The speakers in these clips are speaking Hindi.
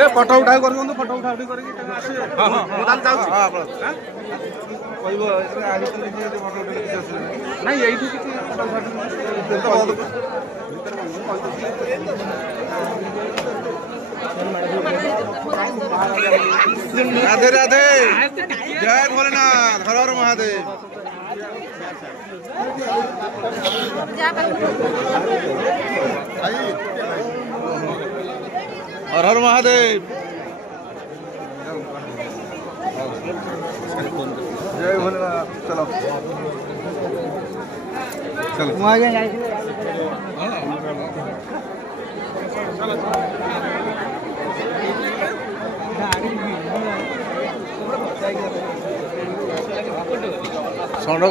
ए फोटो उठा कर कोन फोटो उठा उठी करके तने आसे हां हां मोदाल जाउची हां आपण कहबो एसे आजि तले जे फोटो उठा किछ आसे नाही एइठी किछ फोटो उठा तो बहुत राधे राधे जय भोलेनाथ हर हर महादेव हर हर महादेव जय भोलेनाथ चलो चलो वहाँ जाए सोना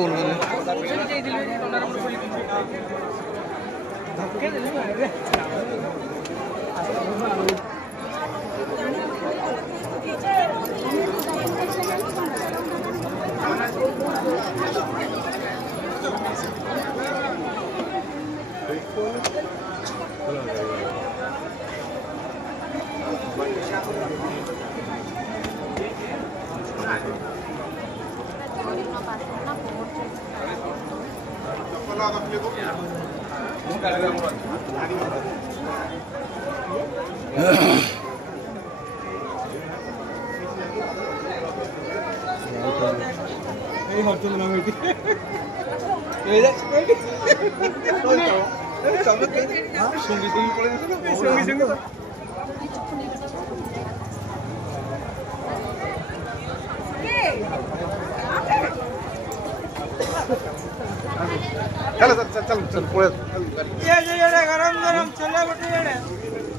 चल चल चल चल गरम गरम चले